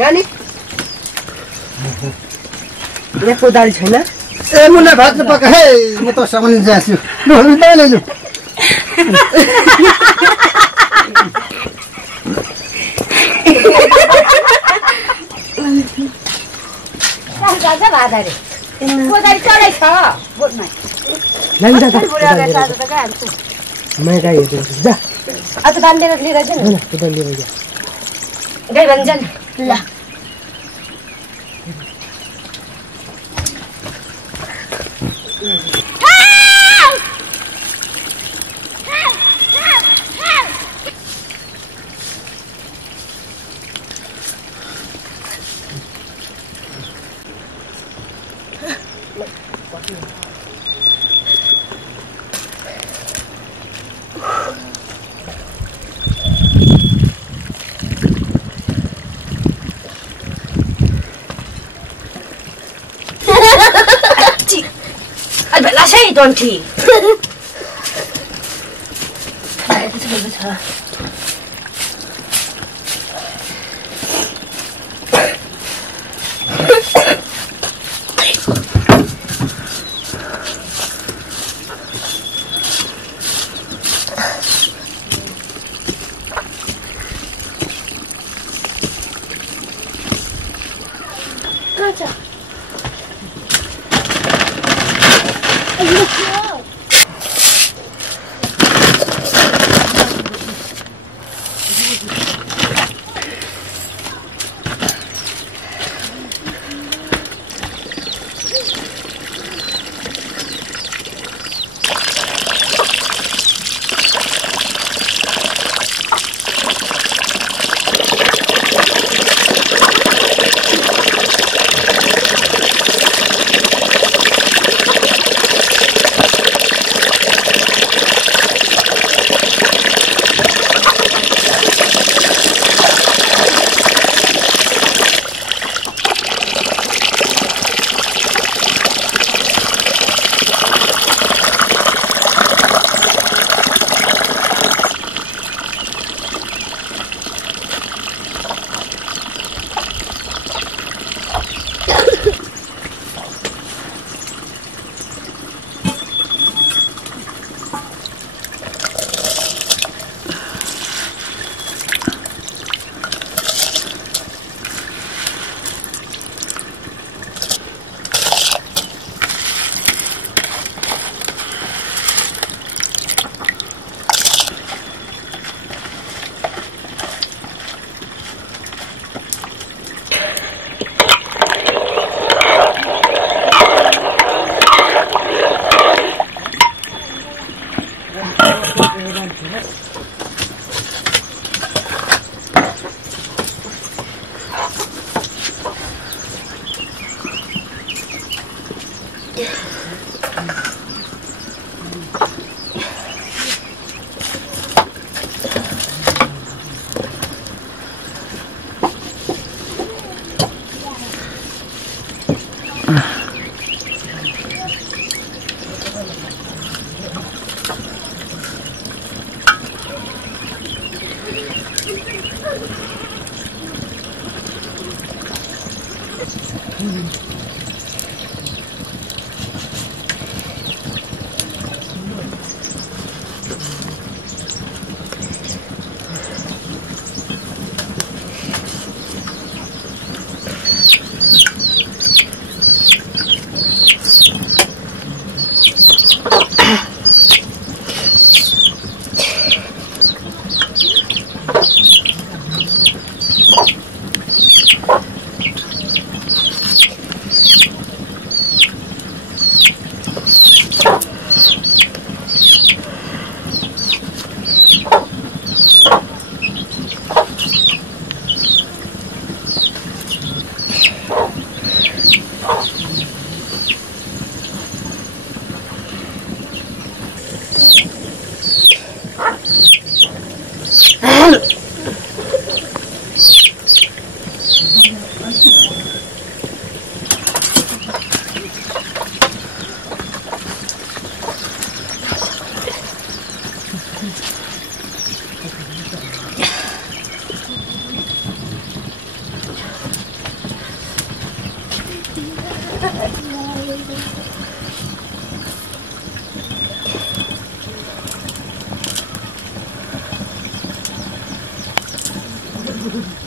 यानी यहाँ कोदाली छैन ए मुन्ना भात पका हे म त सामान जान्छु ल ले लु राजा भादारे कोदाली चढाइ छ बोटमा नानी जा मैं गाई हेर्छु जा आज बान्देर लिएर जाऊ न कोदाली लिएर जा गाई भन्छ ल don't tea. Nama.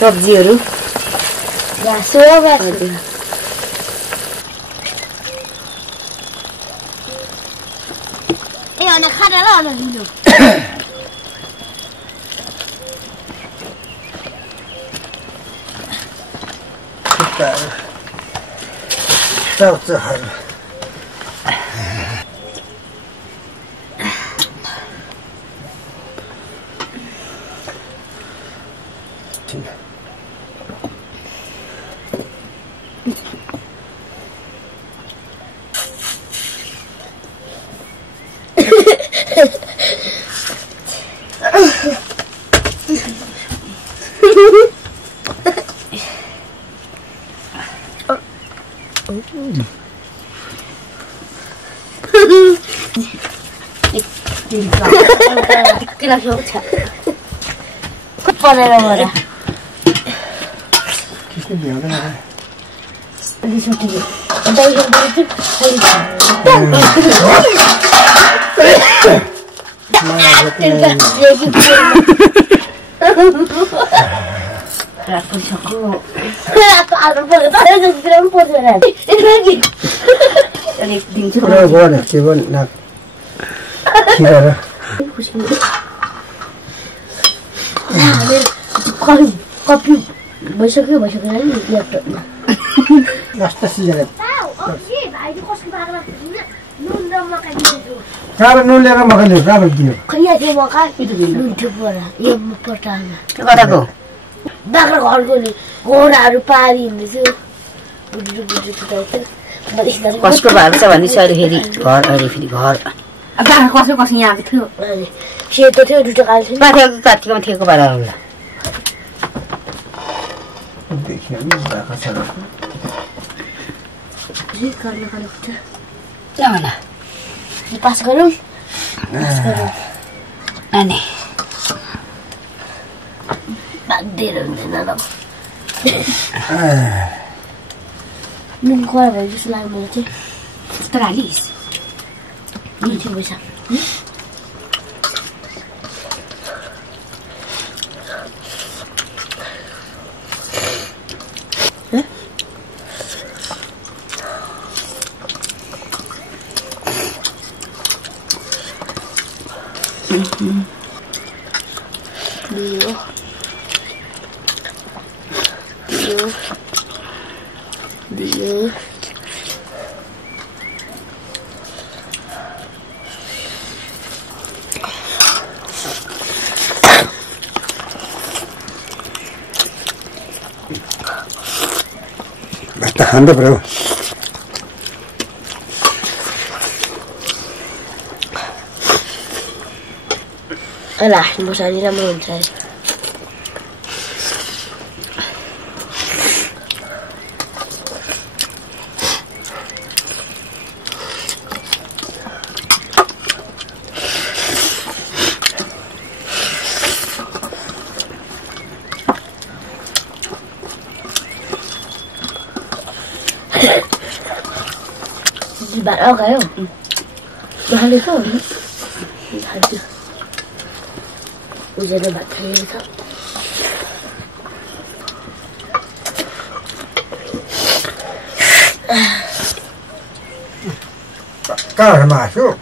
सब्जीहरू घाँसो हजुर 那看着了那里头。到这还。给他说吃，放在那了。这两个呢？你说这个，我带上这个，来不小哥，打着不了，打着这人不出来，你领去了。我呢，结果那，听到了。不行。Kopi masuk lagi lihat tuh. Lasta sih jalan. Tahu, sih, itu kos kemarin nunda makan itu. Kalau nunda kan makan itu, berapa kilo? Kaya dia makan itu nunda pura, yang pertama. Kata aku. Bakal kalau ni, orang rupari ini tu, budu itu. कसको भएको छ भने चाहिँ अहिले फेरि घर अहिले फेरि घर अब कसको यहाँ थियो सेतो थियो दुईटा काल थियो पाथेको काठीमा थिएको भएर होला पास गरौँ अनि बाँधेर हुँदैन अब नुन खुवायो भने जस्तो लाग्यो मलाई चाहिँ यस्तो हालिस् मिठो भएछ Dia Tahan deh bro. Alah, mau saja nama saya. Bạn ao cái không? Bạn lấy không? Thật chưa? Bây giờ nó bạn thấy không? Cao là mà chứ.